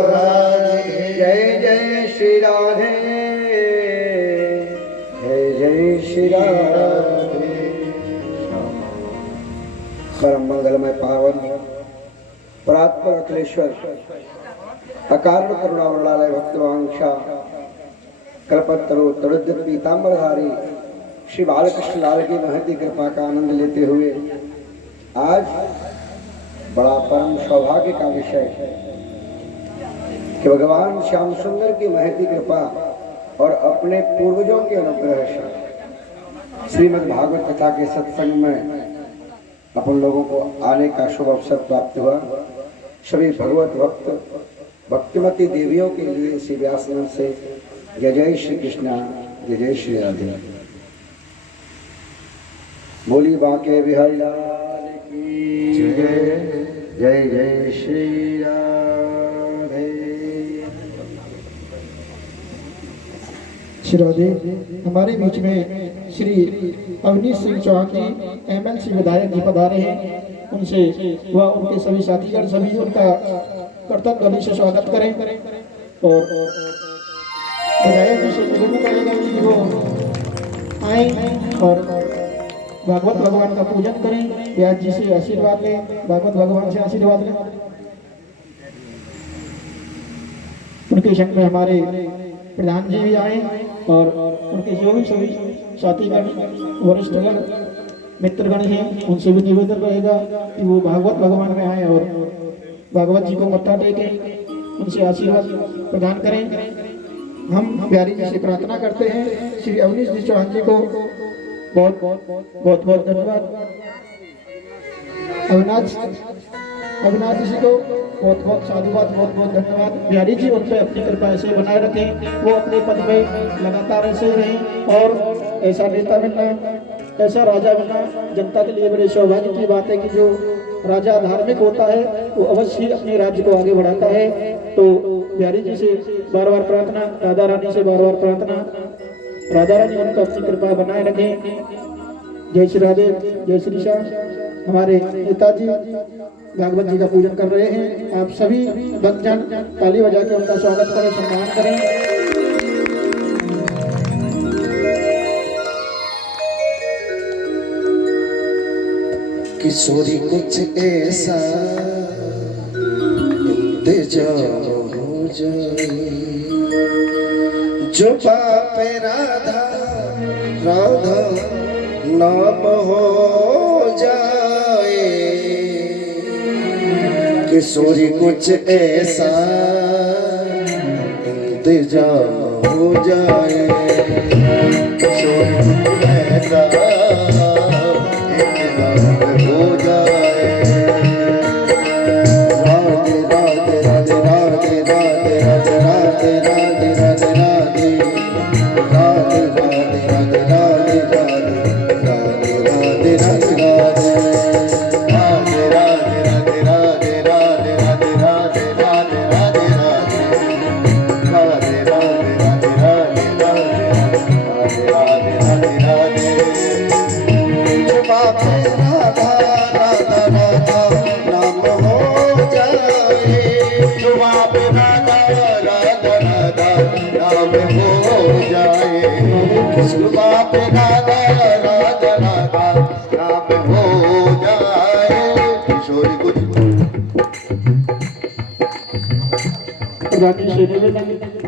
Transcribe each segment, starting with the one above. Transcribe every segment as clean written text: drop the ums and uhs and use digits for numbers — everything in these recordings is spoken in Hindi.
जय जय श्री राधे, जय जय श्री राधे। परम मंगलमय पावन परात्पर अखिलेश्वर अकारण करुणा वरणालय भक्तवांशा कल्पतरु तरुद्र पीतांबरधारी श्री बालकृष्ण लाल की महती कृपा का आनंद लेते हुए आज बड़ा परम सौभाग्य का विषय है कि भगवान श्याम सुंदर की महती कृपा और अपने पूर्वजों के अनुग्रह से श्रीमद् भागवत कथा के सत्संग में अपन लोगों को आने का शुभ अवसर प्राप्त हुआ। सभी भगवत भक्त भक्तिमती देवियों के लिए श्री व्यासनगर से जय जय श्री कृष्णा, जय जय श्री राधे। बोली बांके बिहारी लाल की जय, जय जय श्री राधे। श्री राधे। हमारे बीच में श्री अवनीश सिंह चौहान जी एमएलसी विधायक जी पधारे हैं। उनसे व उनके सभी साथीगण सभी उनका कर्तव्य से स्वागत करें और विधायक जी से निवेदन करेगा कि वो आए और भागवत भगवान का पूजन करें, व्यास जी से आशीर्वाद लें, भागवत भगवान से आशीर्वाद लें। उनके संग में हमारे प्रधान जी भी आए और उनके जो भी सभी साथीगण वरिष्ठगण मित्रगण हैं उनसे भी निवेदन रहेगा कि वो भागवत भगवान में आए और भागवत जी को मत्था टेकें, उनसे आशीर्वाद प्रदान करें। हम प्यारी जी से प्रार्थना करते हैं श्री अवनीश जी चौहान जी को बहुत बहुत बहुत धन्यवाद। अविनाश जी को बहुत बहुत साधुवाद, बहुत बहुत धन्यवाद। बिहारी जी उन पर अपनी कृपा ऐसे बनाए रखें, वो अपने पद में लगातार ऐसे ही रहें और ऐसा नेता बनना, ऐसा राजा बनना जनता के लिए बड़े सौभाग्य की बात है कि जो राजा धार्मिक होता है वो अवश्य अपने राज्य को आगे बढ़ाता है। तो बिहारी जी से बार बार प्रार्थना, राधा रानी से बार बार प्रार्थना, राधा रानी उनको अपनी कृपा बनाए रखें। जय श्री राधे, जय श्री श्याम। हमारे नेताजी भागवत जी का पूजन कर रहे हैं। आप सभी भक्तजन ताली बजा के उनका स्वागत करें, सम्मान करें। किशोरी कुछ ऐसा इंतजाम हो जाए जो बाप राधा राधा नाम हो जाए। किशोरी कुछ ऐसा इंतजाम हो जाए, किशोरी कुछ ऐसा इंतजाम हो जाए। राधे राधे राधे राधे राधे राधे राधे राधे राधे राधे राधे राधे राधे राधे राधे राधे राधे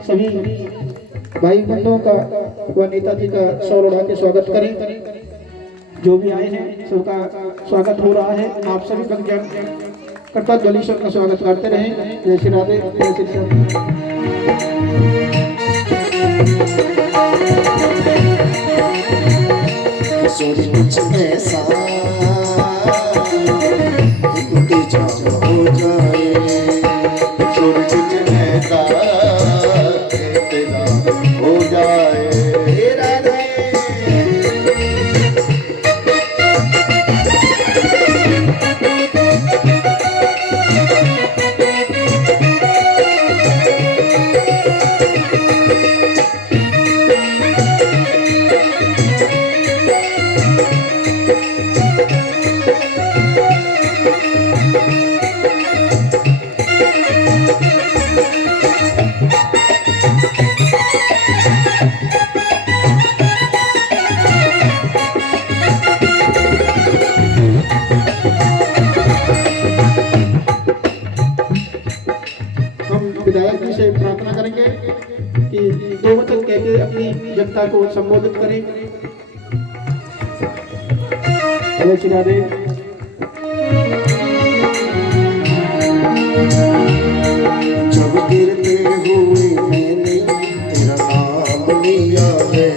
सभी भाई बंधुओं का व नेताजी का सौर उड़ा के स्वागत करें। जो भी आए हैं सबका स्वागत हो रहा है। आप सभी भक्तजन कर्तव्य दलीश्वर का स्वागत करते रहें। जय श्री राधे, जय श्री श्याम। किशोरी कुछ ऐसा इंतजाम हो जाए, किशोरी कुछ ऐसा इंतजाम हो जाए। विधायक जी से प्रार्थना करेंगे कि 2 वचन कह के अपनी जनता को संबोधित करें। जय श्री राधे। जब गिरते हुए मैंने तेरा नाम लिया है,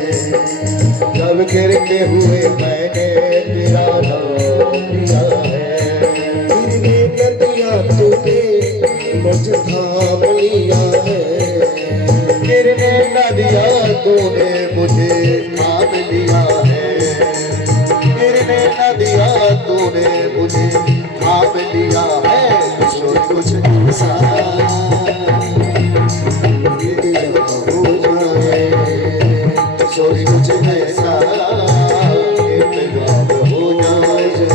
जब गिरते हुए मैंने तेरा नाम लिया है, गिरने न दिया तूने मुझे थाम लिया है, गिरने न दिया तूने मुझे थाम लिया है, गिरने न दिया तूने मुझे थाम लिया है। कुछ ऐसा सोच कुछ ऐसा हो जाए।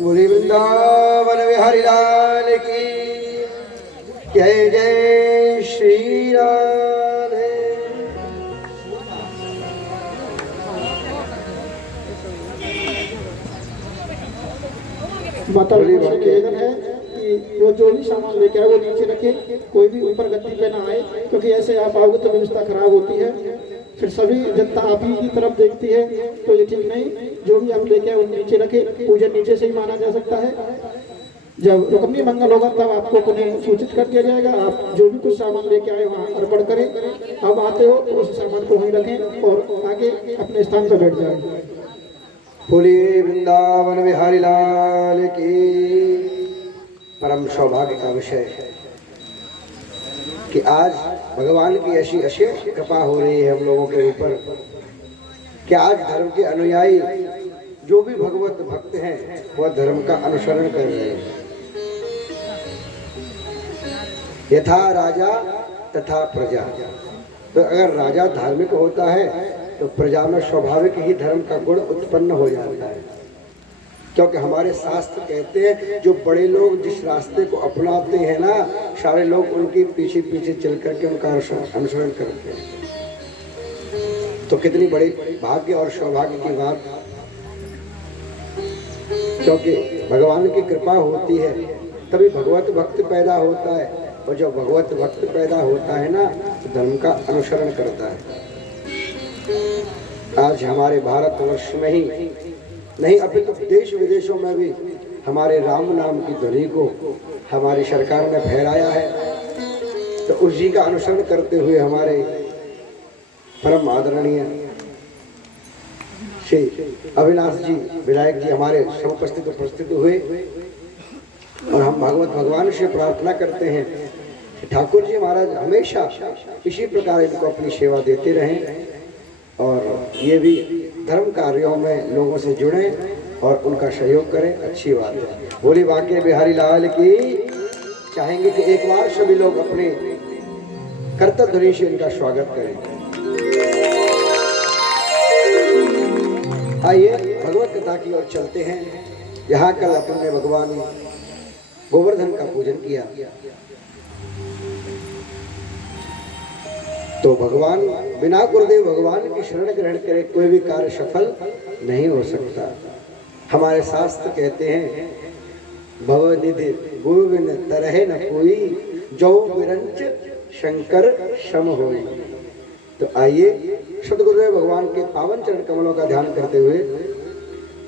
बोली वृंदावन बिहारी लाल की जय जय श्री राधे। माता से निवेदन है कि वो जो भी सामान लेके आए वो नीचे रखे, कोई भी ऊपर गद्दी पे ना आए, क्योंकि ऐसे आप आओगे तो व्यवस्था खराब होती है, फिर सभी जनता आप ही की तरफ देखती है, तो ये ठीक नहीं। जो भी आप लेके आए वो नीचे रखे, पूजन नीचे से ही माना जा सकता है। जब रुकनी मंगल होगा तब आपको पुनः सूचित कर दिया जाएगा। आप जो भी कुछ सामान लेके आए वहाँ अर्पण करें। अब आते हो तो उस सामान को वहीं रखें और आगे अपने स्थान पर बैठ जाए। बोलिए वृंदावन बिहारी लाल की। परम सौभाग्य का विषय है कि आज भगवान की ऐसी असीम कृपा हो रही है हम लोगों के ऊपर कि आज धर्म के अनुयायी जो भी भगवत भक्त हैं वह धर्म का अनुसरण कर रहे हैं। यथा राजा तथा प्रजा। तो अगर राजा धार्मिक होता है तो प्रजा में स्वाभाविक ही धर्म का गुण उत्पन्न हो जाता है, क्योंकि हमारे शास्त्र कहते हैं जो बड़े लोग जिस रास्ते को अपनाते हैं ना, सारे लोग उनके पीछे पीछे चल करके उनका अनुसरण करते हैं। तो कितनी बड़ी भाग्य और सौभाग्य की बात, क्योंकि भगवान की कृपा होती है तभी भगवत भक्त पैदा होता है, और जब भगवत भक्त पैदा होता है ना तो धर्म का अनुसरण करता है। आज हमारे भारतवर्ष में ही नहीं, अभी तो देश विदेशों में भी हमारे राम नाम की ध्वनि को हमारी सरकार ने फहराया है। तो उसी का अनुसरण करते हुए हमारे परम आदरणीय श्री अविनाश जी विधायक जी हमारे समुपस्थित उपस्थित हुए, और हम भगवान से प्रार्थना करते हैं कि ठाकुर जी महाराज हमेशा इसी प्रकार इनको अपनी सेवा देते रहें और ये भी धर्म कार्यों में लोगों से जुड़े और उनका सहयोग करें। अच्छी बात है। बोली बांके बिहारी लाल की। चाहेंगे कि एक बार सभी लोग अपने कर्तव्य ध्वनि से इनका स्वागत करें। आइए भगवत कथा की ओर चलते हैं। यहाँ कल अपन ने भगवान गोवर्धन का पूजन किया, तो भगवान बिना गुरुदेव भगवान की शरण ग्रहण करे कोई भी कार्य सफल नहीं हो सकता। हमारे शास्त्र कहते हैं भवनिधि गुरु बिन तरह न कोई, जो विरंच शंकर सम होई। तो आइए सदगुरुदेव भगवान के पावन चरण कमलों का ध्यान करते हुए,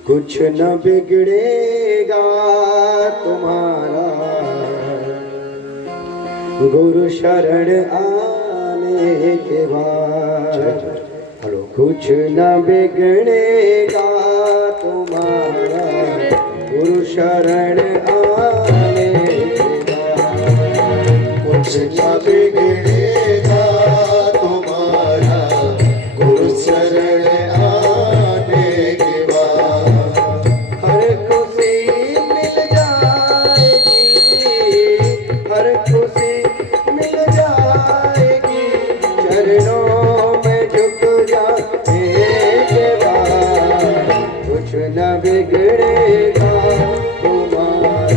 कुछ न बिगड़ेगा तुम्हारा गुरु शरण आने के बाद, कुछ न बिगड़ेगा तुम्हारा गुरु शरण आने के बाद, कुछ न बिगड़ेगा तुम्हारा गुरु शरण आने के बाद, हर खुशी मिल जाएगी, हर खुशी मिल जाएगी, चरणों में झुक जाने के बाद, कुछ न बिगड़ेगा तुम्हारा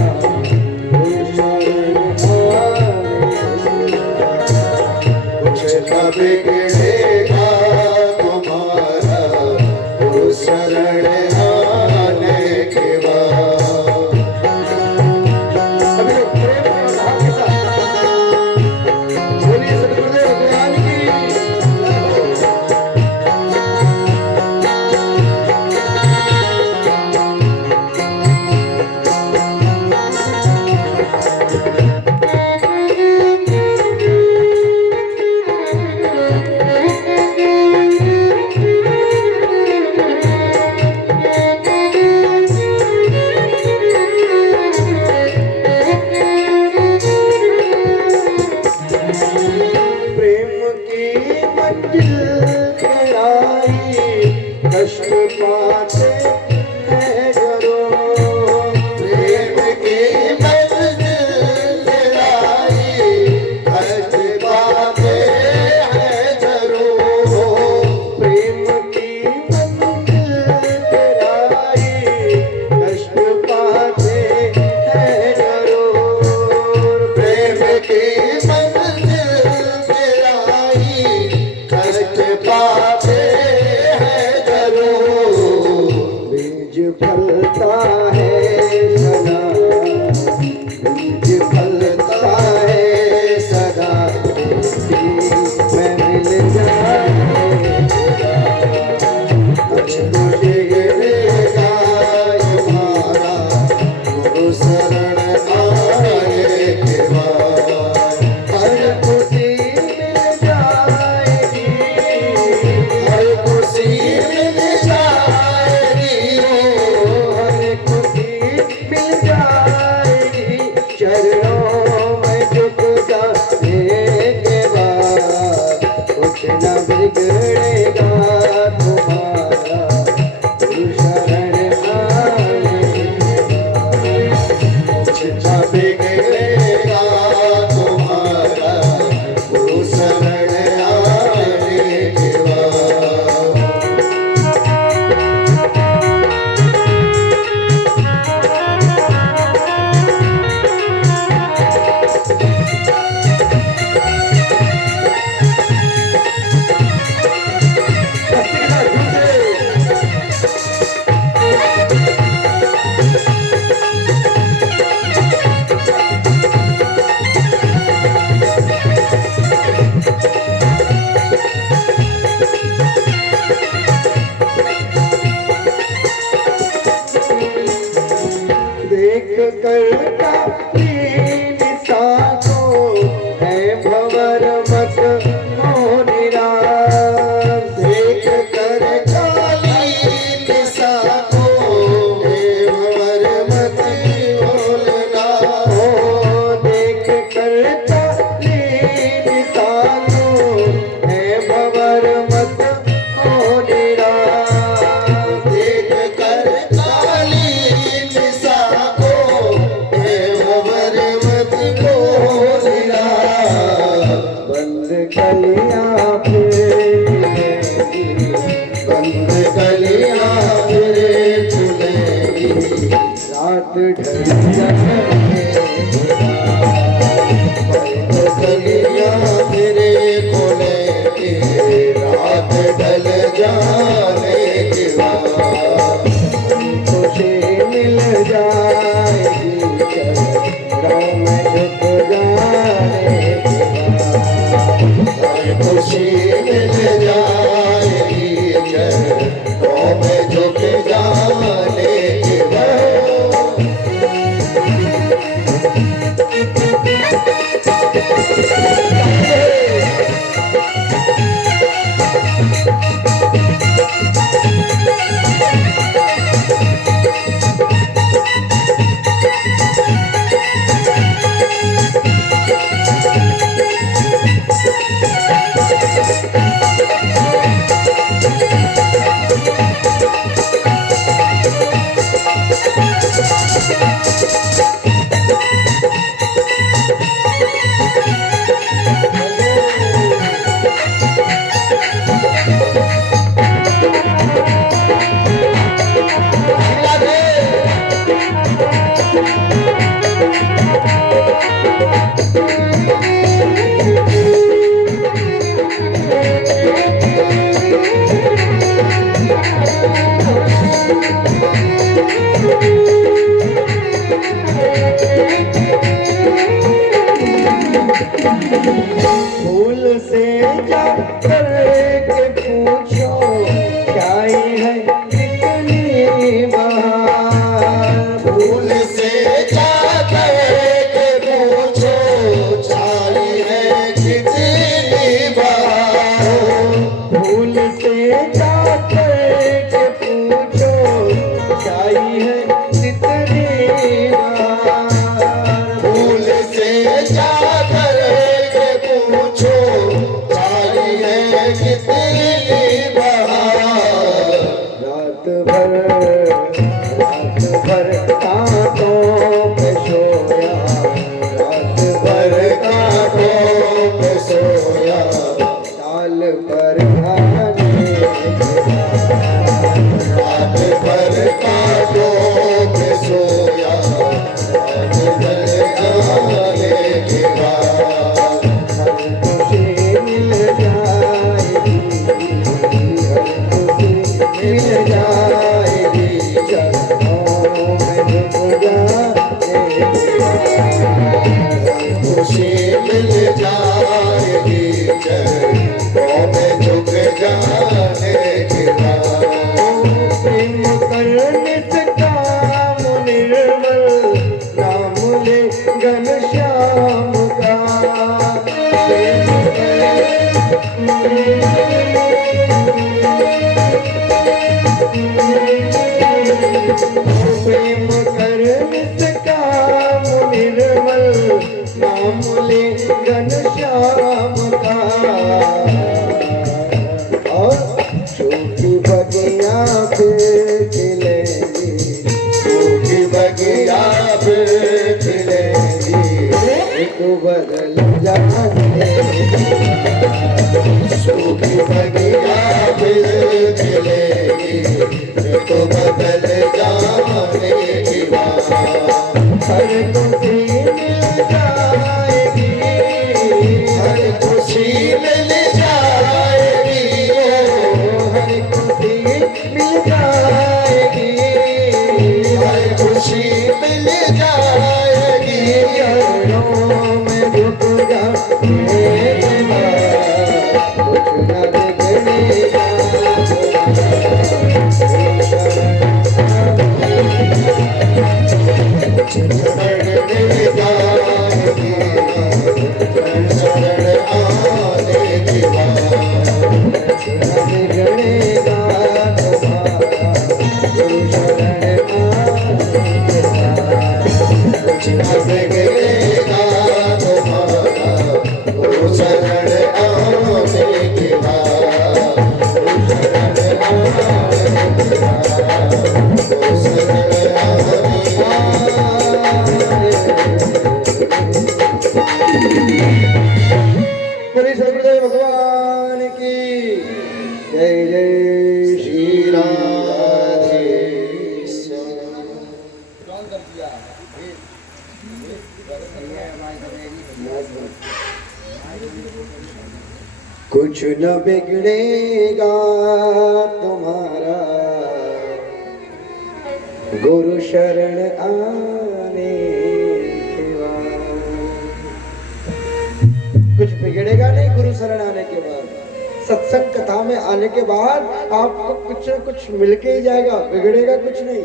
बिगड़ेगा तुम्हारा गुरु शरण आने के बाद। देख कर काली निशा को है भंवर मत मोनिरा। देख कर काली निशा को है भंवर मत मोनिरा। ओ देख कर काली निशा को है भंवर मत मोनिरा। देख कर काली निशा को है भंवर मत मोनिरा। बंद कलियां फिरेंगी, बंद कलियां फिरे खुलेंगी, रात ढल जाने के बाद। बंद कलियां फिरे खुलेंगी, रात ढल जाने के बाद। खुशी मिल जाएगी चरणों में झुक जाने के बाद। खुशी मिल जाएगी चरणों में झुक जाने के बाद। फूल से जा कर के पूछो छाई है कितनी बहार। फूल से जा कर के पूछो छाई है कितनी बहार। फूल से जा कर के पूछो छाई है कितनी बहार। फूल से जा कर के पूछो छाई है कितनी बहार। रात भर कांटों पे सोया, रात भर कांटों पे सोया, डाल पर आने के बाद। रात भर कांटों पे सोया, रात भर आने के बाद। खुशी मिल जाएगी, खुशी मिल जाएगी चरणों में झुक जाने के बाद। खुशी मिल जाएगी चरणों में झुक जाने के बाद। प्रेम करने से काम निर्मल, नाम ले घनश्याम का। प्रेम करने से काम निर्मल, नाम ले घनश्याम का। और सूखी बगिया पे खिलेंगी, सूखी बगिया पे खिलेंगी, ऋतु बदल जाने सूखी बगिया फिर खिलेगी ऋतु बदल जाने की बात हर खुशी मिल जाएगी हर खुशी मिल जाएगी हर खुशी मिल जाएगी हर खुशी मिल जाएगी चरणों में झुक जाएगा कुछ न बिगड़ेगा कुछ न बिगड़ेगा शरण आने की बात कुछ न बिगड़ेगा कुछ न बिगड़ेगा तुम्हारा गुरु शरण आने के बाद शरण आने के बाद गुरु शरण आने बोले सदगुरुदेव भगवान की जय जय श्री राधे कुछ न बिगड़ेगा तुम्हारा गुरु शरण आने के बाद कुछ बिगड़ेगा नहीं गुरु शरण आने के बाद सत्संग कथा में आने के बाद आपको कुछ न कुछ मिलके ही जाएगा बिगड़ेगा कुछ नहीं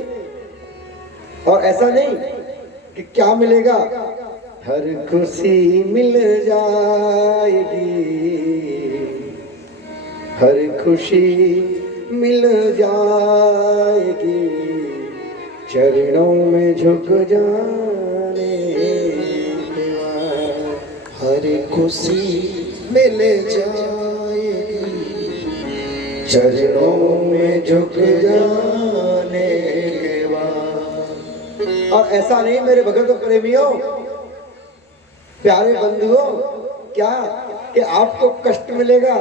और ऐसा नहीं कि क्या मिलेगा हर खुशी मिल जाएगी हर खुशी मिल जाएगी चरणों में झुक जाने के बाद हर खुशी मिल जाएगी चरणों में झुक जाने के बाद और ऐसा नहीं मेरे भगत प्रेमियों प्यारे बंधुओं क्या कि आपको कष्ट मिलेगा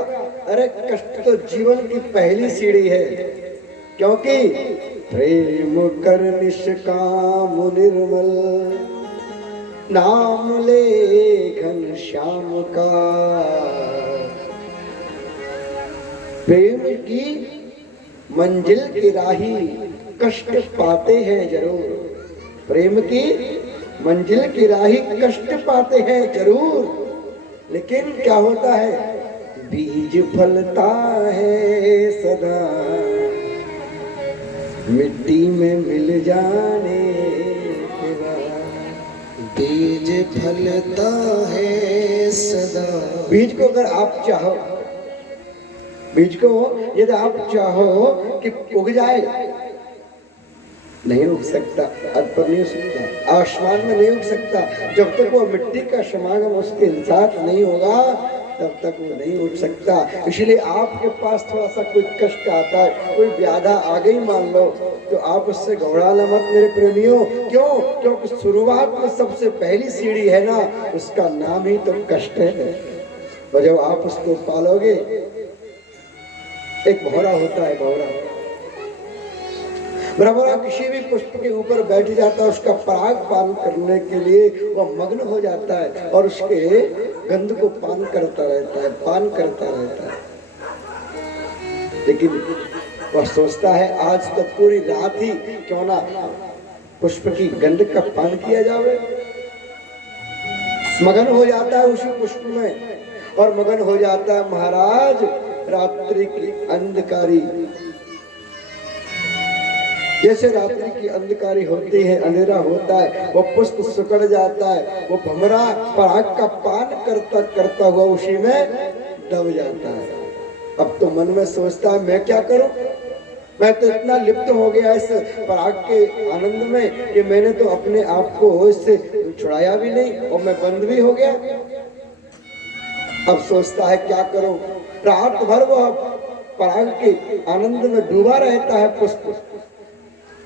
अरे कष्ट तो जीवन की पहली सीढ़ी है क्योंकि प्रेम कर निष्काम निर्मल नाम ले घनश्याम का प्रेम की मंजिल की राही कष्ट पाते हैं जरूर प्रेम की मंजिल की राही कष्ट पाते हैं जरूर लेकिन क्या होता है बीज फलता है सदा मिट्टी में मिल जाने के बाद बीज फलता है सदा बीज को अगर आप चाहो बीज को यदि आप चाहो कि उग जाए नहीं उग सकता पर नहीं उग सकता आसमान में नहीं उग सकता जब तक वो मिट्टी का समागम उसके साथ नहीं होगा तब तक वो नहीं उठ सकता इसलिए आपके पास थोड़ा सा कोई कष्ट आता है कोई व्याधा आ गई मान लो तो आप उससे घबराना मत मेरे प्रेमियों क्यों क्योंकि शुरुआत में सबसे पहली सीढ़ी है ना उसका नाम ही तो कष्ट है और जब आप उसको पालोगे एक भौरा होता है भौरा किसी भी पुष्प के ऊपर बैठ जाता है उसका पराग पान करने के लिए वह मग्न हो जाता है और उसके गंध को पान करता रहता है लेकिन वह सोचता है आज तो पूरी रात ही क्यों ना पुष्प की गंध का पान किया जाए मगन हो जाता है उसी पुष्प में और मगन हो जाता है महाराज रात्रि की अंधकारी जैसे रात्रि की अंधकारी होती है अंधेरा होता है वो पुष्प सुकड़ जाता है वो भमरा पराग का पान करता हुआ उसी में दब जाता है अब तो मन में सोचता है मैं क्या करूं मैं तो इतना लिप्त हो गया इस पराग के आनंद में कि मैंने तो अपने आप को इससे छुड़ाया भी नहीं और मैं बंद भी हो गया अब सोचता है क्या करूं रात भर वो पराग के आनंद में डूबा रहता है पुष्प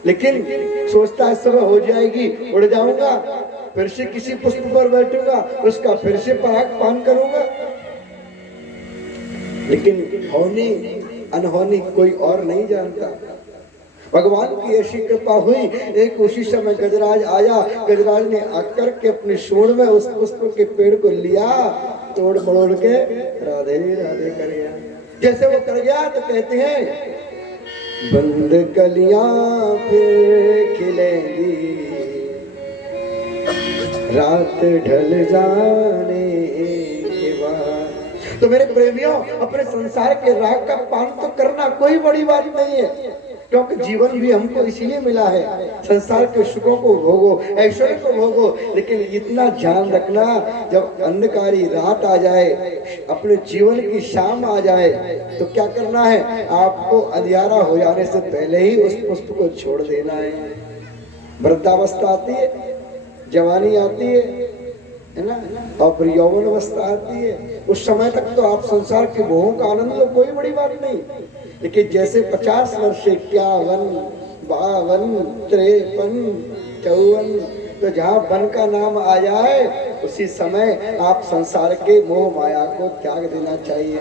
लेकिन सोचता है सुबह हो जाएगी उड़ जाऊंगा फिर से किसी पुष्प पर बैठूंगा, उसका फिर से पराग पान करूंगा। लेकिन होनी अनहोनी कोई और नहीं जानता। भगवान की ऐसी कृपा हुई, एक उसी समय गजराज आया। गजराज ने आकर के अपने सूंड में उस पुष्प के पेड़ को लिया, तोड़ मरोड़ के राधे राधे कर गया। जैसे वो कर गया तो कहते हैं बंद कलियां फिर खिलेंगी, रात ढल जाने के बाद। तो मेरे प्रेमियों, अपने संसार के राग का पान तो करना कोई बड़ी बात नहीं है, क्योंकि जीवन भी हमको इसीलिए मिला है, संसार के सुखों को भोगो, ऐश्वर्य को भोगो। लेकिन इतना ध्यान रखना, जब अंधकारी रात आ जाए, अपने जीवन की शाम आ जाए, तो क्या करना है, आपको अंधियारा हो जाने से पहले ही उस पुष्प को छोड़ देना है। वृद्धावस्था आती है, जवानी आती है ना, और फिर यौवन अवस्था आती है। उस समय तक तो आप संसार के भोगों का आनंद लो, कोई बड़ी बात नहीं। लेकिन जैसे 50 वर्ष से 51, 52, 53, 54, तो जहाँ वन का नाम आ जाए, उसी समय आप संसार के मोह माया को त्याग देना चाहिए।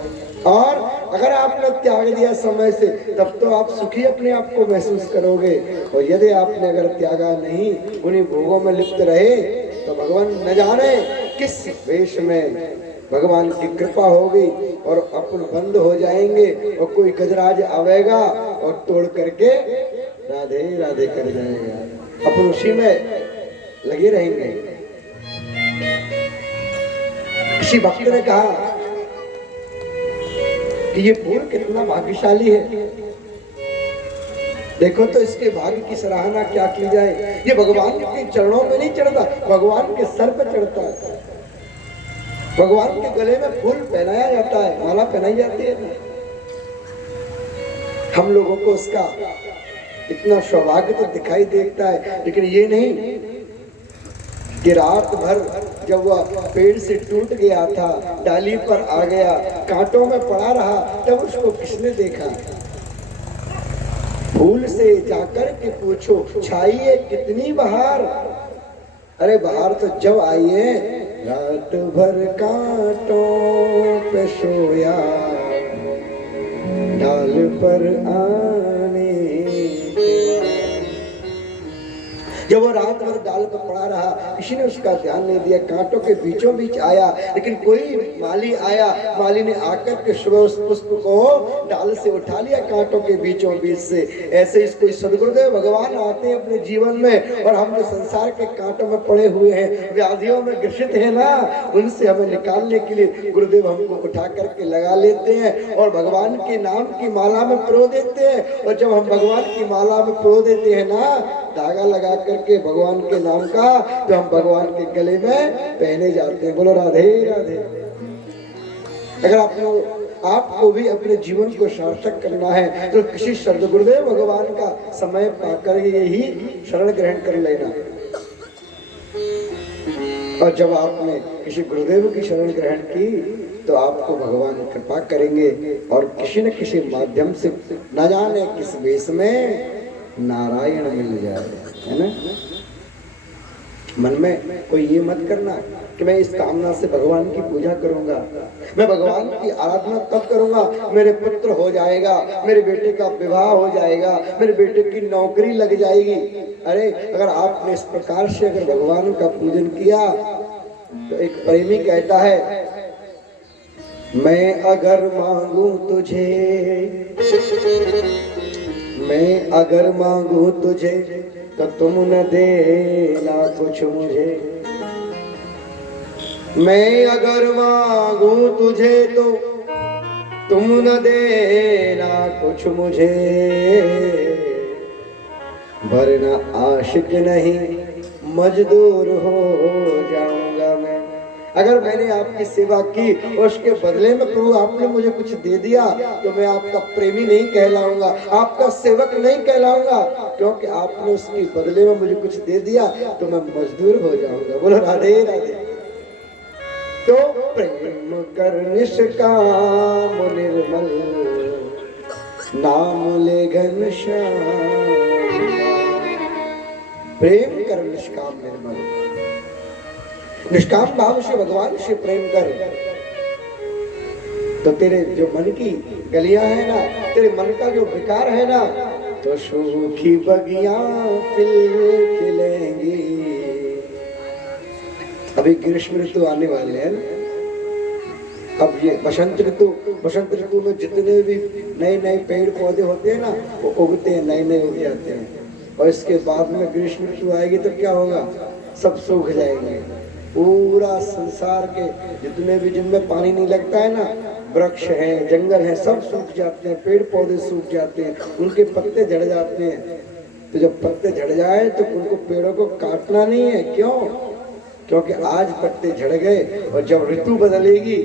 और अगर आपने त्याग दिया समय से, तब तो आप सुखी अपने आप को महसूस करोगे। और यदि आपने अगर त्यागा नहीं, उन्हीं भोगों में लिप्त रहे, तो भगवान न जाने किस वेश में भगवान की कृपा होगी और अपन बंद हो जाएंगे, और कोई गजराज आवेगा और तोड़ करके राधे राधे कर जाएगा। अपन उसी में लगे रहेंगे। किसी भक्त ने कहा कि ये फूल कितना भाग्यशाली है, देखो तो इसके भाग्य की सराहना क्या की जाए। ये भगवान के चरणों में नहीं चढ़ता, भगवान के सर पे चढ़ता है। भगवान के गले में फूल पहनाया जाता है, माला पहनाई जाती है ना। हम लोगों को उसका इतना सौभाग्य तो दिखाई देता है, लेकिन ये नहीं कि रात भर जब वह पेड़ से टूट गया था, डाली पर आ गया, कांटों में पड़ा रहा, तब उसको किसने देखा। फूल से जाकर के पूछो, छाइए कितनी बहार। अरे बहार तो जब आई है, रात भर कांटों पे सोया, डाल पर आने। जब वो रात भर डाल पर पड़ा रहा, किसी ने उसका ध्यान नहीं दिया, कांटों के बीचों बीच आया, लेकिन कोई माली आया, माली ने आकर के सुबह उस पुष्प को डाल से उठा लिया, कांटों के बीचों बीच से। ऐसे इसको सदगुरुदेव भगवान आते हैं अपने जीवन में, और हम जो संसार के कांटों में पड़े हुए हैं, व्याधियों में ग्रसित है ना, उनसे हमें निकालने के लिए गुरुदेव हमको उठा करके लगा लेते हैं और भगवान के नाम की माला में पिरो देते हैं। और जब हम भगवान की माला में पिरो देते हैं ना, धागा लगा करके भगवान के नाम का, तो हम भगवान के गले में पहने जाते हैं। बोलो राधे राधे। अगर आपको भी अपने जीवन को सार्थक करना है, तो किसी सद्गुरुदेव भगवान का समय पाकर ही शरण ग्रहण कर लेना। और जब आपने किसी गुरुदेव की शरण ग्रहण की, तो आपको भगवान कृपा करेंगे, और किसी न किसी माध्यम से, न जाने किस वेश में, नारायण मिल जाए, है ना। मन में कोई ये मत करना कि मैं इस कामना से भगवान की पूजा करूंगा, मैं भगवान की आराधना तब करूंगा मेरे पुत्र हो जाएगा, मेरे बेटे का विवाह हो जाएगा, मेरे बेटे की नौकरी लग जाएगी। अरे अगर आपने इस प्रकार से अगर भगवान का पूजन किया, तो एक प्रेमी कहता है, मैं अगर मांगू तुझे, मैं अगर मांगू तुझे, तो तुम न देना कुछ मुझे। मैं अगर मांगू तुझे, तो तुम न देना कुछ मुझे, वरना आशिक नहीं मजदूर हो जाऊंगा मैं। अगर मैंने आपकी सेवा की और उसके बदले में प्रभु आपने मुझे कुछ दे दिया, तो मैं आपका प्रेमी नहीं कहलाऊंगा, आपका सेवक नहीं कहलाऊंगा, क्योंकि आपने उसके बदले में मुझे कुछ दे दिया, तो मैं मजदूर हो जाऊंगा। बोलो राधे राधे। तो प्रेम कर निष्काम निर्मल, नाम ले घनश्याम। प्रेम कर निष्काम निर्मल, निष्काम भाव से भगवान से प्रेम कर, तो तेरे जो मन की गलियां है ना, तेरे मन का जो विकार है ना, तो सूखी बगियां फिर खिलेंगी। अभी ग्रीष्म ऋतु आने वाले हैं, अब ये बसंत ऋतु में जितने भी नए नए पेड़ पौधे होते हैं ना, वो उगते हैं, नए नए उग जाते हैं। और इसके बाद में ग्रीष्म ऋतु आएगी तो क्या होगा, सब सूख जाएंगे। पूरा संसार के जितने भी जिनमें पानी नहीं लगता है ना, वृक्ष हैं, जंगल हैं, सब सूख जाते हैं, पेड़ पौधे सूख जाते हैं, उनके पत्ते झड़ जाते हैं। तो जब पत्ते झड़ जाए तो उनको पेड़ों को काटना नहीं है। क्यों? क्योंकि आज पत्ते झड़ गए और जब ऋतु बदलेगी,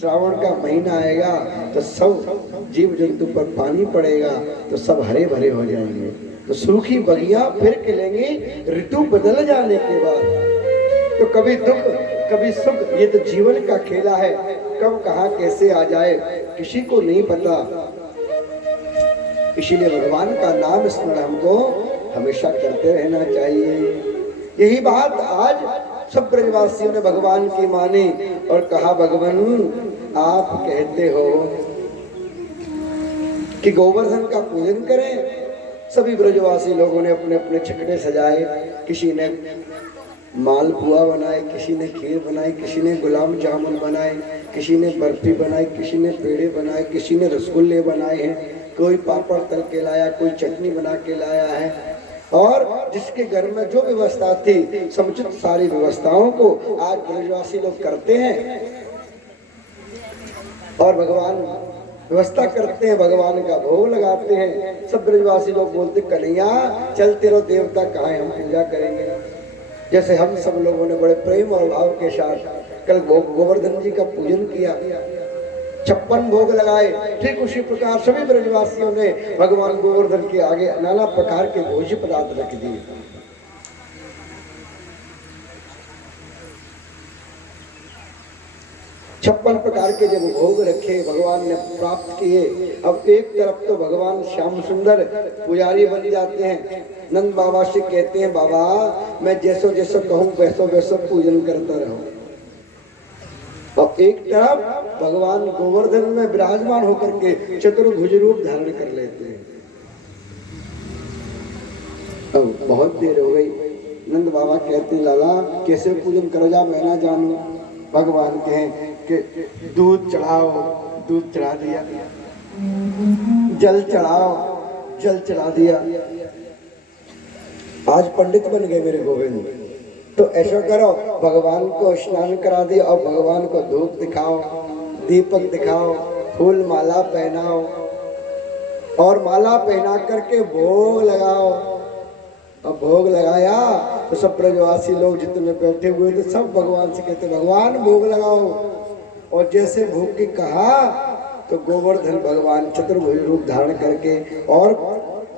श्रावण का महीना आएगा, तो सब जीव जंतु पर पानी पड़ेगा, तो सब हरे भरे हो जाएंगे। तो सूखी बगियां फिर खिलेंगी ऋतु बदल जाने के बाद। तो कभी दुख कभी सुख, ये तो जीवन का खेला है, कब कहाँ कैसे आ जाए किसी को नहीं पता। इसीलिए भगवान का नाम स्मरण हमको हमेशा करते रहना चाहिए। यही बात आज सब ब्रजवासियों ने भगवान की मानी और कहा, भगवान आप कहते हो कि गोवर्धन का पूजन करें। सभी ब्रजवासी लोगों ने अपने अपने छकड़े सजाए, किसी ने मालपुआ बनाए, किसी ने खीर बनाई, किसी ने गुलाब जामुन बनाए, किसी ने बर्फी बनाई, किसी ने पेड़े बनाए, किसी ने रसगुल्ले बनाए हैं, कोई पापड़ तल के लाया, कोई चटनी बना के लाया है। और जिसके घर में जो व्यवस्था थी, समुचित सारी व्यवस्थाओं को आज ब्रजवासी लोग करते हैं और भगवान व्यवस्था करते हैं, भगवान का भोग लगाते हैं। सब ब्रजवासी लोग बोलते, कन्हैया चल तेरे देवता कहाँ है, हम पूजा करेंगे। जैसे हम सब लोगों ने बड़े प्रेम और भाव के साथ कल गोवर्धन जी का पूजन किया, 56 भोग लगाए, ठीक उसी प्रकार सभी ब्रजवासियों ने भगवान गोवर्धन के आगे नाना प्रकार के भोज्य पदार्थ रख दिए। 56 प्रकार के जब भोग रखे भगवान ने प्राप्त किए। अब एक तरफ तो भगवान श्याम सुंदर पुजारी बन जाते हैं, नंद बाबा से कहते हैं, बाबा मैं जैसो जैसो कहूँ वैसो वैसो पूजन करता रहूं। अब एक तरफ भगवान गोवर्धन में विराजमान होकर के चतुर्भुज रूप धारण कर लेते हैं। अब बहुत देर हो गई, नंद बाबा कहते हैं, लाला कैसे पूजन करो, जा मैं ना जानू। भगवान कहें कि दूध चढ़ाओ, दूध चढ़ा दिया, जल चढ़ाओ, जल चढ़ा दिया। आज पंडित बन गए मेरे गोविंद। तो ऐसा करो, भगवान को स्नान करा दिया और भगवान को धूप दिखाओ, दीपक दिखाओ, फूल माला पहनाओ और माला पहना करके भोग लगाओ। अब भोग लगाया तो सब ब्रजवासी लोग जितने बैठे हुए थे सब भगवान से कहते, भगवान भोग लगाओ। और जैसे भोग की कहा तो गोवर्धन भगवान चतुर्भुज रूप धारण करके और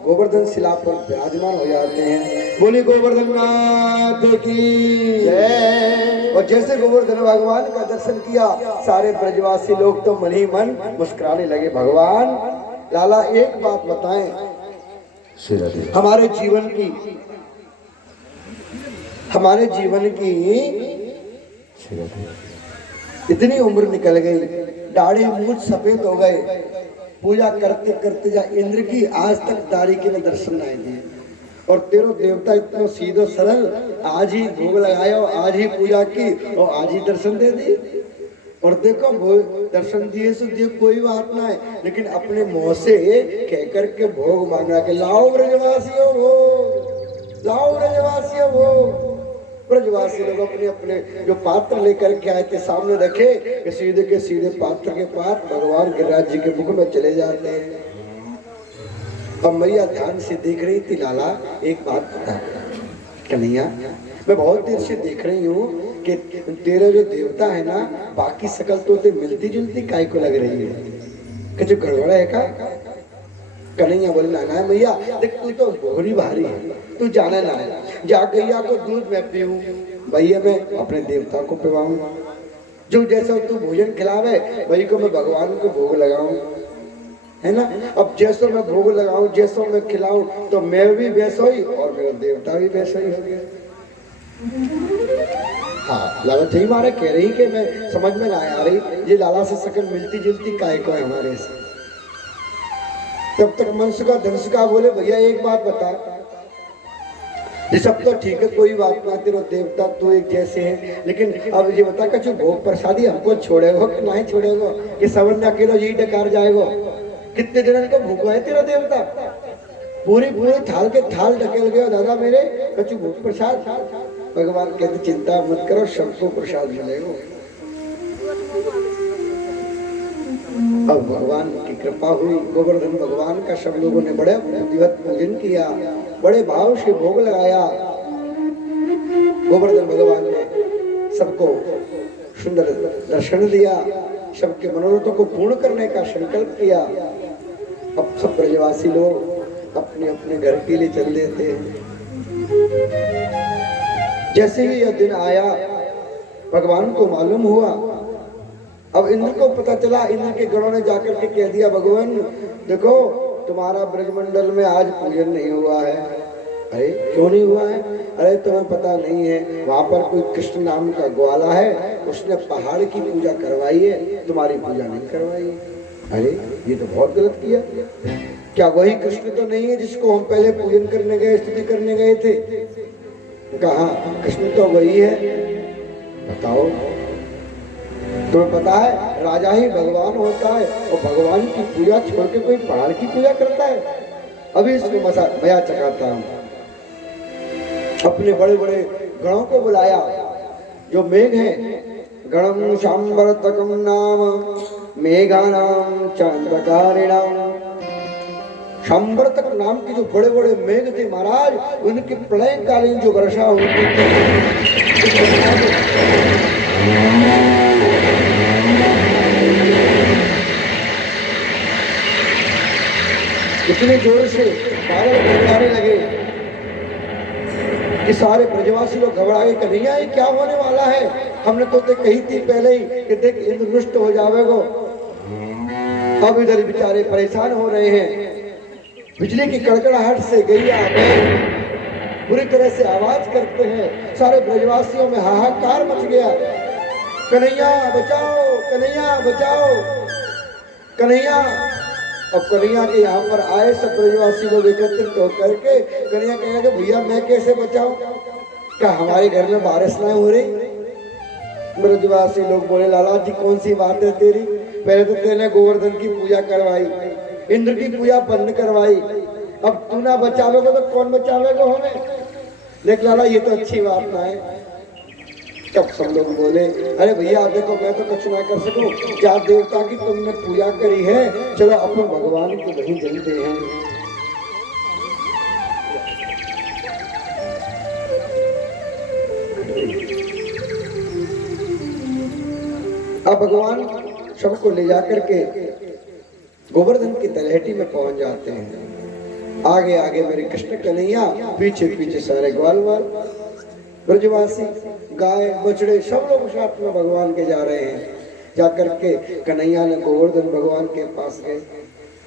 गोवर्धन शिला पर विराजमान हो जाते हैं। बोली गोवर्धन नाथ की जय। और जैसे गोवर्धन भगवान का दर्शन किया, सारे ब्रजवासी लोग तो मन ही मन मुस्कुराने लगे। भगवान लाला एक बात बताएं, हमारे जीवन की इतनी उम्र निकल गई, दाढ़ी मूछ सफेद हो गए, पूजा करते करते जा इंद्र की आज तक दाढ़ी के दर्शन नहीं दिए। और तेरो देवता इतना सीधो सरल, आज ही भोग लगाया, आज ही पूजा की और आज ही दर्शन दे दिए। और देखो दर्शन दिए से दिए कोई बात ना है, लेकिन अपने मुंह से कह करके भोग मांगा के लाओ ब्रजवासियों भोग, लाओ ब्रजवासियों भोग। ब्रजवासी लोग अपने अपने जो पात्र लेकर के आए थे सामने रखे, कि सीधे के सीधे पात्र के पास भगवान के राज्य के मुख में चले जाते हैं। अब मैया ध्यान से देख रही थी, लाला एक बात बता कन्हैया, मैं बहुत देर से देख रही हूँ कि तेरे जो देवता है ना, बाकी शकल तो मिलती जुलती काय को लग रही है, कि जो गड़बड़ा है का? कन्हैया बोले, ना मैया देख तू तो बोहरी भारी है, तू जाना ना है, जा गैया को दूध मैं पीऊं, भैया मैं अपने देवता को पिवाऊं, जो जैसा तू भोजन खिलावे वही को मैं भगवान को भोग लगाऊं, है ना। अब जैसो मैं भोग लगाऊं, जैसो मैं खिलाऊं, तो मैं भी वैसा ही और मेरा देवता भी वैसा ही हो गया। हाँ, लाला यही मारे कह रही कि मैं समझ में ना आ रही, ये लाला से शक्ल मिलती जुलती काय को है हमारे से। तब तक मनसुखा धनसुखा बोले भैया एक बात बता, ये सब तो ठीक है, कोई बात ना, तेरे देवता तो एक जैसे हैं, लेकिन अब ये बता कछु भोग प्रसादी हमको छोड़ेगो कि नहीं छोड़ेगो, कि सवन अकेला यही डकार जाएगो? कितने दिन का भूखा है तेरा देवता? पूरी पूरी थाल के थाल ढकेल गया दादा मेरे, कछु भोग प्रसाद। भगवान कहते चिंता मत करो, सबको प्रसाद मिलेगा। अब भगवान की कृपा हुई, गोवर्धन भगवान का सब लोगों ने बड़े विधिवत पूजन किया, बड़े भाव से भोग लगाया। गोवर्धन भगवान ने सबको सुंदर दर्शन दिया, सबके मनोरथों को पूर्ण करने का संकल्प किया। अब सब ब्रजवासी लोग अपने अपने घर के लिए चल देते हैं। जैसे ही यह दिन आया, भगवान को मालूम हुआ, अब इंद्र को पता चला, इंद्र के गणों ने जाकर के कह दिया भगवान देखो तुम्हारा ब्रजमंडल में आज पूजन नहीं हुआ है। अरे क्यों नहीं हुआ है? अरे तुम्हें पता नहीं है, वहां पर कोई कृष्ण नाम का ग्वाला है, उसने पहाड़ की पूजा करवाई है, तुम्हारी पूजा नहीं करवाई है। अरे ये तो बहुत गलत किया। क्या वही कृष्ण तो नहीं है जिसको हम पहले पूजन करने गए, स्तुति करने गए थे? कहा कृष्ण तो वही है। बताओ, तुम्हें पता है राजा ही भगवान होता है, और भगवान की पूजा छोड़ के कोई पहाड़ की पूजा करता है? अभी इसको मजा चकाता हूं। अपने बड़े बड़े गणों को बुलाया, जो मेघ हैं, गणम शांबरतकम नाम मेघानाम चांदकारिणाम। शांबरतक नाम के जो बड़े बड़े मेघ थे महाराज, उनकी प्रलयकालीन जो वर्षा होती थी, इतने जोर से बादल गरजने लगे कि सारे ब्रजवासी लोग घबरा गए। कन्हैया ये क्या होने वाला है? हमने तो कही थी पहले ही कि देख इंद्र रुष्ट हो जाएगा। अब इधर बेचारे परेशान हो रहे हैं। बिजली की कड़कड़ाहट से गैया बुरी तरह से आवाज करते हैं, सारे ब्रजवासियों में हाहाकार मच गया। कन्हैया बचाओ, कन्हैया बचाओ, कन्हैया। अब कन्हैया के यहाँ पर आए सब ब्रजवासी लोग एकत्रित होकर के कन्हैया कहेंगे भैया मैं कैसे बचाऊं? क्या हमारे घर में बारिश ना हो रही? ब्रजवासी लोग बोले लाला जी कौन सी बात है तेरी? पहले तो तेने गोवर्धन की पूजा करवाई, इंद्र की पूजा बंद करवाई, अब तू ना बचावेगा तो कौन बचावेगा हमें? देख लाला ये तो अच्छी बात ना है। तब सब लोग बोले अरे भैया देखो मैं तो कुछ ना कर सकूं, क्या देवता की तुमने पूजा करी है, चलो अपने भगवान को नहीं जलते हैं। अब भगवान सबको ले जाकर के गोवर्धन की तलहटी में पहुंच जाते हैं। आगे आगे मेरे कृष्ण कन्हैया, पीछे पीछे सारे ग्वाल ब्रजवासी, गाय बछड़े सब लोग साथ में भगवान के जा रहे हैं। जाकर के कन्हैया ने गोवर्धन भगवान के पास गए।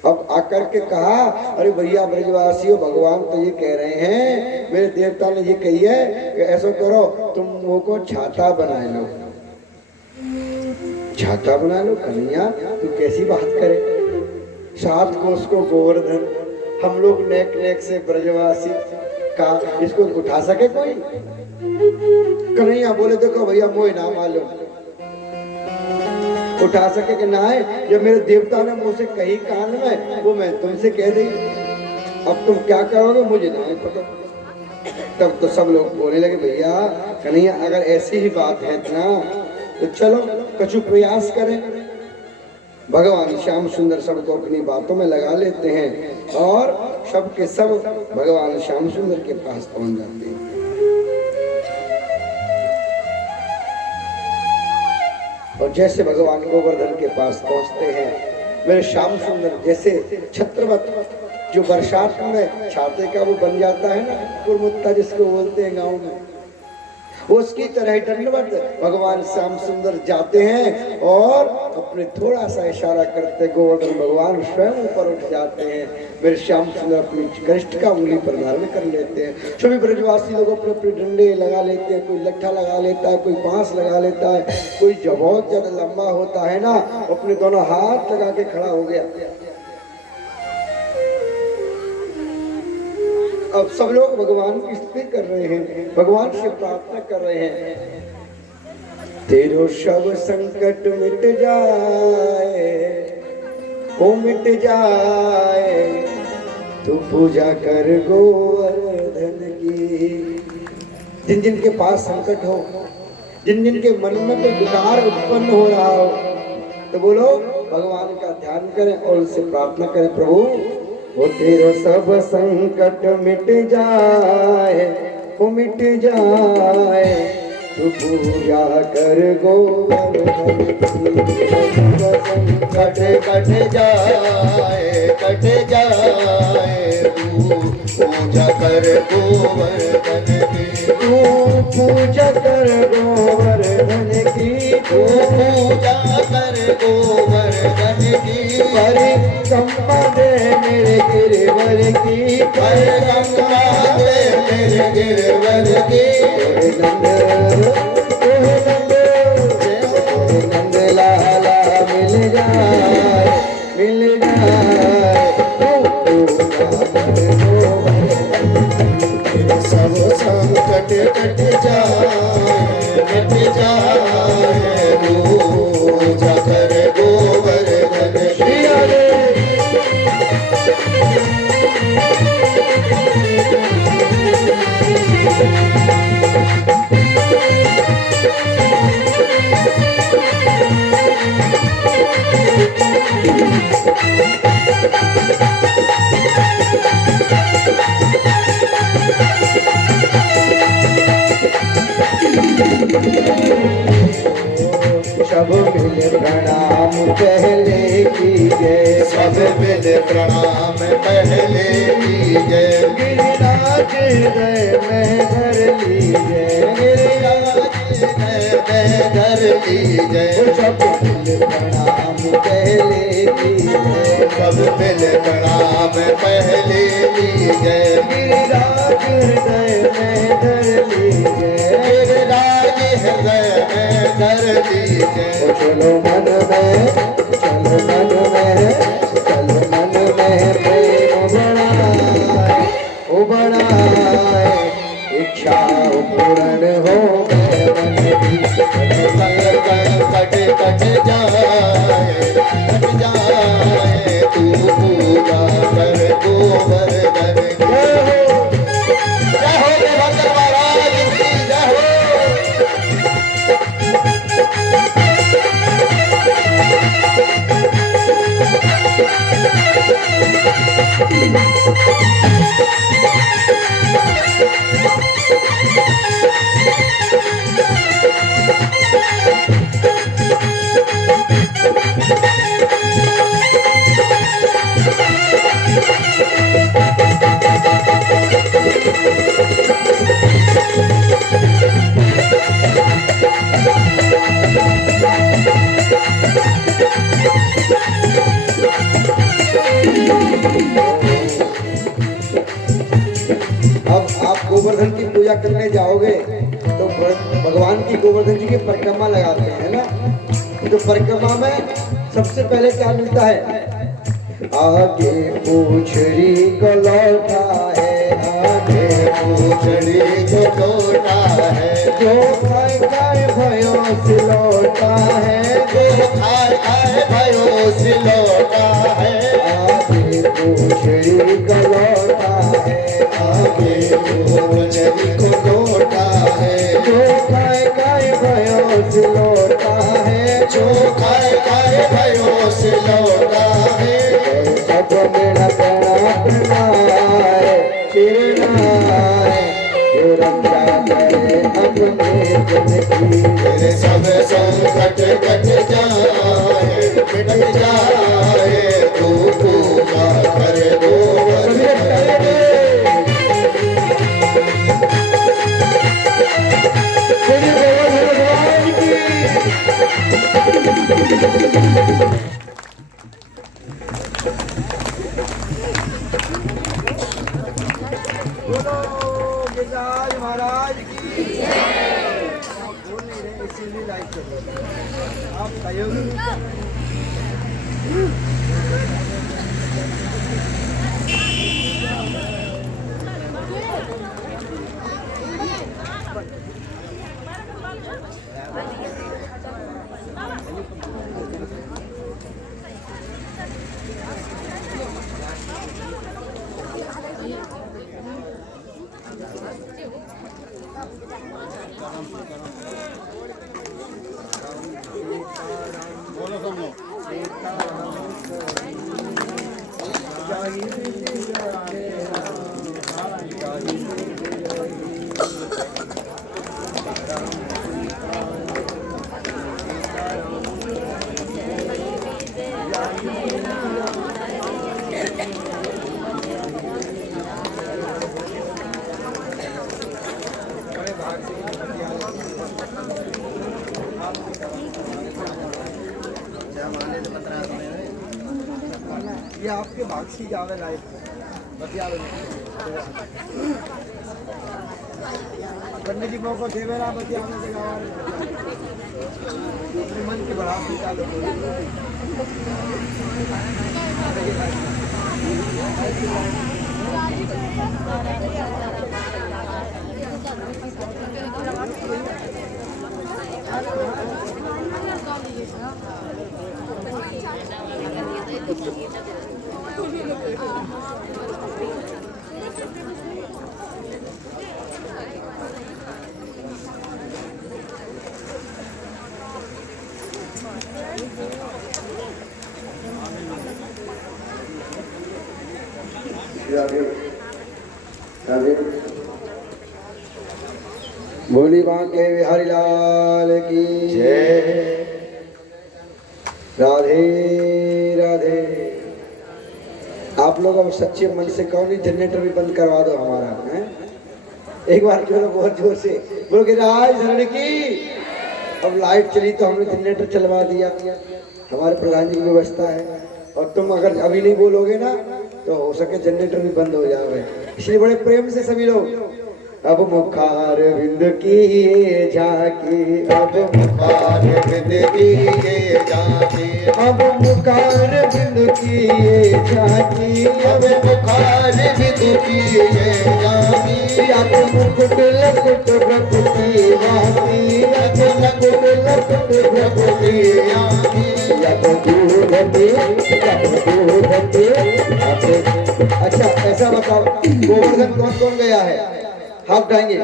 अब आकर के कहा अरे भैया ब्रजवासियों, भगवान तो ये कह रहे हैं, मेरे देवता ने ये कही है कि ऐसा करो तुम वो को छाता बना लो, छाता बना लो। कन्हैया तू कैसी बात करे? 7 कोस को गोवर्धन, हम लोग नेक नेक से ब्रजवासी का, इसको उठा सके कोई? कन्हैया बोले देखो भैया मोह ना मालूम, उठा सके कि ना है, जब मेरे देवता ने मुझसे कही कान में वो मैं तुमसे कह रही, अब तुम क्या करोगे मुझे नहीं पता। तब तो सब लोग बोलने लगे भैया कन्हैया अगर ऐसी ही बात है ना तो चलो कछु प्रयास करें। भगवान श्याम सुंदर सबको अपनी बातों में लगा लेते हैं और सबके सब भगवान श्याम सुंदर के पास पहुंच जाते हैं। और जैसे भगवान गोवर्धन के पास पहुंचते हैं, मेरे श्याम सुंदर जैसे छत्रवत जो बरसात में छाते का वो बन जाता है ना, कुरमुत्ता जिसको बोलते हैं गांव में, उसकी तरह ही दंडवत भगवान श्याम सुंदर जाते हैं और अपने थोड़ा सा इशारा करते गोवर्धन भगवान स्वयं ऊपर उठ जाते हैं। मेरे श्याम सुंदर अपनी कनिष्ठ का उंगली पर धारण कर लेते हैं। सभी ब्रजवासी लोग अपने अपने डंडे लगा लेते हैं, कोई लट्ठा लगा लेता है, कोई बांस लगा लेता है, कोई जब बहुत ज्यादा लंबा होता है ना अपने दोनों हाथ लगा के खड़ा हो गया। अब सब लोग भगवान की स्तुति कर रहे हैं, भगवान से प्रार्थना कर रहे हैं। तेरो सब संकट मिट जाए, ओ मिट जाए, तू पूजा कर गोवर्धन की। जिन जिन के पास संकट हो, जिन जिन के मन में कोई विकार उत्पन्न हो रहा हो, तो बोलो भगवान का ध्यान करें और उनसे प्रार्थना करें, प्रभु वो तेरो सब संकट मिट जाए, वो मिट जाए, तू पूजा कर गोवर्धन की। कट कट जाए, कट जाए, तू पूजा कर गोवर्धन की। तू पूजा कर गोवर्धन की, तू पूजा कर गोवर्धन की। परिक्रमा दे मेरे गिरवर की, परिक्रमा दे मेरे गिरवर की। नंद लाला मिल जाए, मिल जाए, सब संकट कट जाए, मिट जाए, तू पूजा कर गोवर्धन की। सब मिल प्रणाम पहले कीजिए, सब मिल प्रणाम पहले कीजिए। गिरिराज हृदय में धर लीजिए, गिरिराज में धर लीजिए। सब मिल प्रणाम पहले कीजिए, सब मिल प्रणाम पहले लीजिए। गिरिराज हृदय में धर लीजिए, गिरिराज हृदय में धर लीजिए। चलो मन में, चलो मन में, चलो मन में प्रेम बढ़ाए, ओ बढ़ाए, इच्छा पूर्ण हो मन की। कट कट जाए, कट जाए, तू पूजा कर गोवर्धन की। जय हो देवकर महाराज की जय हो। अब आप गोवर्धन की पूजा करने जाओगे तो भगवान की गोवर्धन जी की परिक्रमा लगाते हैं ना, तो परिक्रमा में सबसे पहले क्या मिलता है? आगे पूछड़ी को लौटा है, आगे पूछड़ी को लौटा है, जो खाए खाए भयो से लौटा है, जो खाए खाए भयो से लौटा है। आगे पूछड़ी को लौटा है, आगे पूछड़ी को लौटा है, जो खाए खाए भयो से लौटा है, जो खाए खाए भयो से लौटा है। सब मेरा प्रणाम चिरनाए, जो रक्षा करे अपने जन की। तेरे सब संकट कट जाए, मिट जाए, तू पूजा कर गोवर्धन की। गिरिराज महाराज की बोल नहीं रहे इसीलिए लाइक कर रहे आप सहयोग ये आपके भाग से जावे लाइफ बतिया पंडित जी मौका देवे ना बतिया मन की बढ़ा निकालो बोली बांके बिहारी लाल की जय। राधे राधे। आप लोग अब सच्चे मन से कहो नहीं जनरेटर भी बंद करवा दो हमारा है। एक बार बोलो बहुत जोर से बोलो कि राज धरण की। अब लाइट चली तो हमने जनरेटर चलवा दिया, हमारे प्रधान जी की व्यवस्था है। और तुम अगर अभी नहीं बोलोगे ना तो हो सके जनरेटर भी बंद हो जाए। इसलिए बड़े प्रेम से सभी लोग अब मुखार बिंद की ये झांकी, अब मुखार बिंद की ये झांकी, अब मुखार बिंद की ये झांकी, अब मुखार बिंद की ये झांकी। अब मुकुट लकुट प्रकृति वाकी, अब मुकुट लकुट प्रकृति वाकी, अब दूधते, अब दूधते। अच्छा ऐसा बताओ गोवर्धन कौन कौन गया है? हाथ उठाएंगे।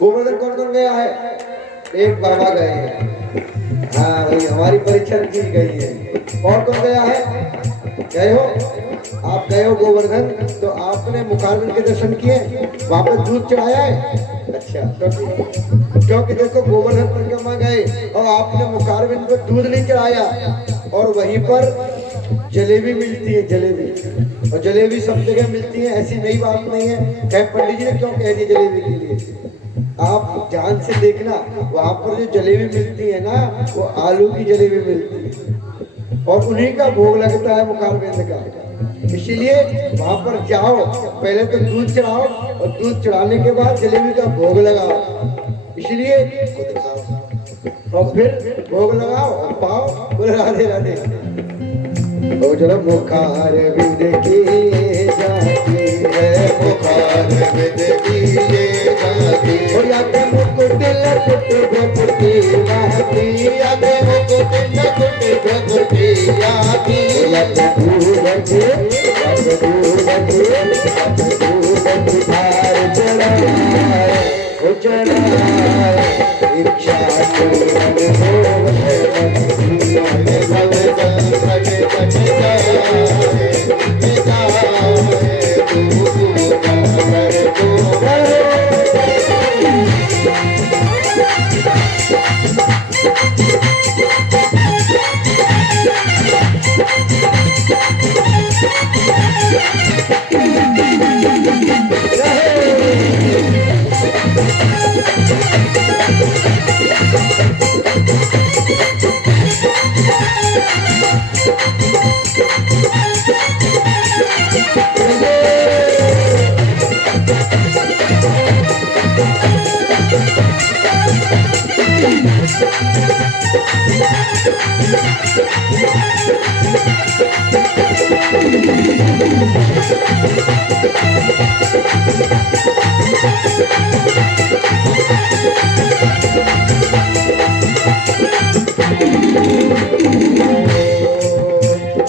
गोवर्धन कौन कौन गया है? एक बाबा गए हैं। हाँ भाई हमारी परीक्षा की गई है। और कौन गया है? गए हो आप? गए हो गोवर्धन तो आपने मुखारबिंद के दर्शन किए, वहां पर दूध चढ़ाया है? अच्छा क्योंकि देखो गोवर्धन परिक्रमा गए और आपने मुखारबिंद पर दूध नहीं चढ़ाया और वहीं पर जलेबी मिलती है। जलेबी और जलेबी सब जगह मिलती है, ऐसी नई बात नहीं है। कहे पंडित जी ने क्यों कह दी जलेबी के लिए? आप ध्यान से देखना वहां पर जो जलेबी मिलती है ना वो आलू की जलेबी मिलती है और उन्हीं का भोग लगता है मुखारबिंद का। इसीलिए वहां पर जाओ, पहले तो दूध चढ़ाओ और दूध चढ़ाने के बाद जलेबी का भोग लगाओ। इसलिए और फिर भोग लगाओ और पाओ। बोले राधे राधे। ओ चलो मुखार बिंद की ये झांकी है, मुखार बिंद की ये झांकी। और याद मुकुट लकुट प्रकृति वाकी, याद मुकुट लकुट प्रकृति वाकी। याद दूधते, याद दूधते, याद दूधते धार चढ़ाए, ओ चढ़ाए इच्छा पूर्ण हो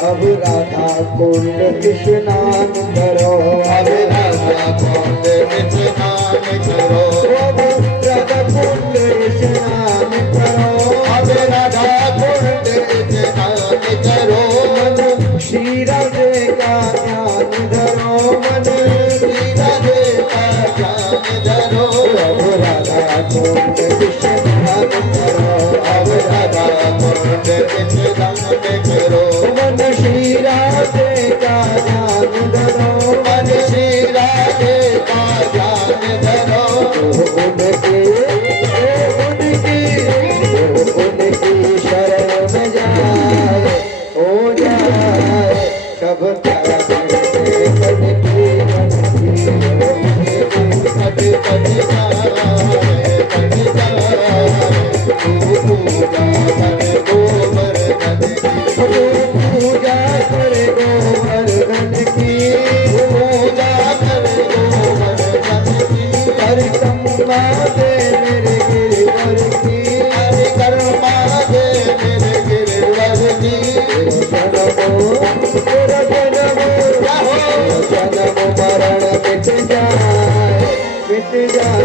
अब राधा कुंड स्नान करो, अब राधा कुंड स्नान करो, अब राधा कुंड स्नान करो, अब राधा कुंड स्नान करो। मन श्री राधे का ध्यान धरो, मन श्री राधे का ध्यान धरो। अब राधा कुंड स्नान करो, अब राधा कुंड स्नान करो। मन श्री राधे का ध्यान धरो, मन श्री राधे का ध्यान धरो। उनकी शरण में जाए हो जाए कब तक पूजा करे गोवर्धन की, पूजा करे गोवर्धन की। परिक्रमा दे मेरे गिरिवर की, परिक्रमा दे मेरे गिरिवर की। तेरा जन्म जन्म मरण मिट जाए, मिट जाए।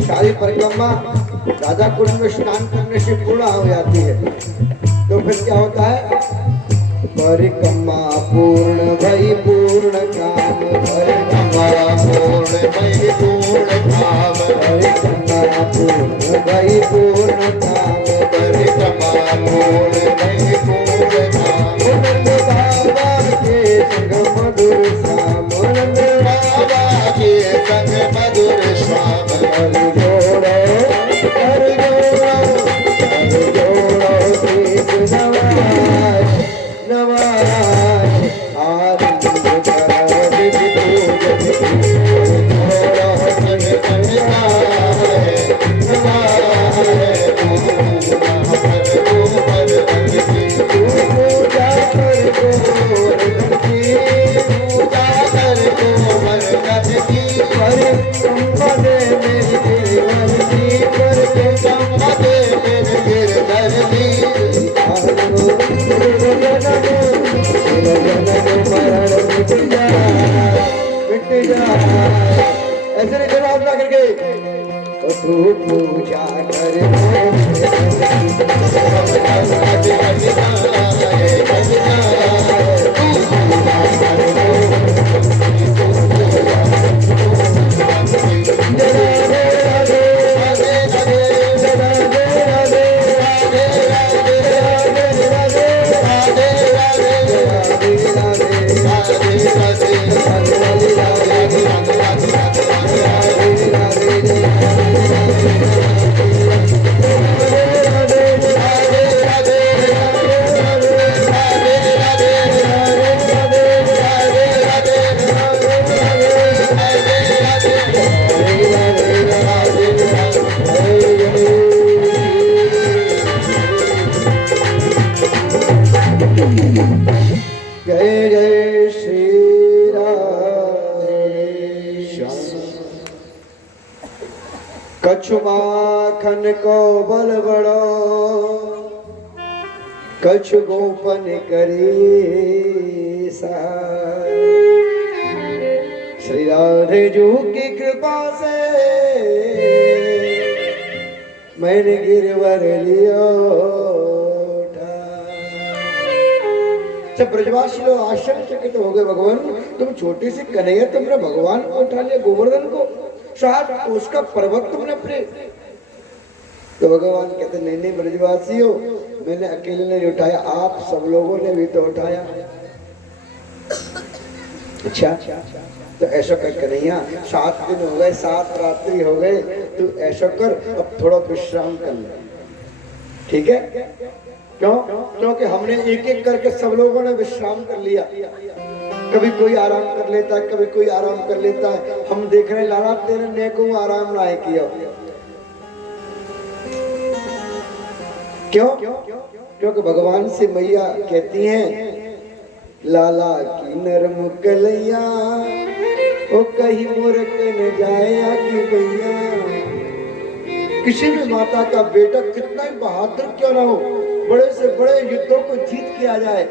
सारी परिक्रमा राधा कुंड में स्नान करने से पूर्ण हो जाती है। तो फिर क्या होता है? परिक्रमा पूर्ण भई पूर्ण काम, परिक्रमा पूर्ण भई पूर्ण काम, परिक्रमा पूर्ण भई पूर्ण काम, परिक्रमा पूर्ण भई पूर्ण काम। नंद बाबा के संग मधुर श्याम, नंद बाबा के संग मधुर श्याम। हर जोड़ो हर जोड़ो हर जोड़ो दीप नवाज नवाज आनंद करो विधि पूजन की। जोड़ो मन कन्याए नवाए पूजा कर गोवर्धन की, पूजा कर गोवर्धन की। परिक्रमा दे मेरे गिरिवर की, परिक्रमा दे मेरे गिरिवर की। मरण मिट जाए, मिट जाए। ऐसे नहीं जवाब ना करके तू पूजा कर कछु माखन को बल बड़ो, कछु गोपन करी सहाय। श्री राधे जू की कृपा से मैंने गिरवर लियो। जब ब्रजवासी लोग आश्चर्यचकित हो गए, भगवान तुम छोटी सी कन्हैया, तुमने भगवान को उठा लिया, गोवर्धन को, शायद उसका पर्वत तुमने अपने। तो भगवान कहते नहीं नहीं ब्रजवासियों, मैंने अकेले नहीं उठाया, आप सब लोगों ने भी तो उठाया। अच्छा, तो ऐसा कर कन्हैया, 7 दिन हो गए, 7 रात्रि हो गए, तू ऐसा कर अब थोड़ा विश्राम कर ले, ठीक है? क्यों? क्योंकि हमने एक एक करके सब लोगों ने विश्राम कर लिया। कभी कोई आराम कर लेता है, कभी कोई आराम कर लेता है। हम देख रहे लाला तेरे ने को आराम ना किया। क्यों? क्योंकि भगवान से मैया कहती हैं लाला की नरम कलैया, ओ कहीं मूर्ख न जाए कि भैया। किसी भी माता का बेटा कितना ही बहादुर क्यों ना हो, बड़े से बड़े युद्धों को जीत के आ जाए,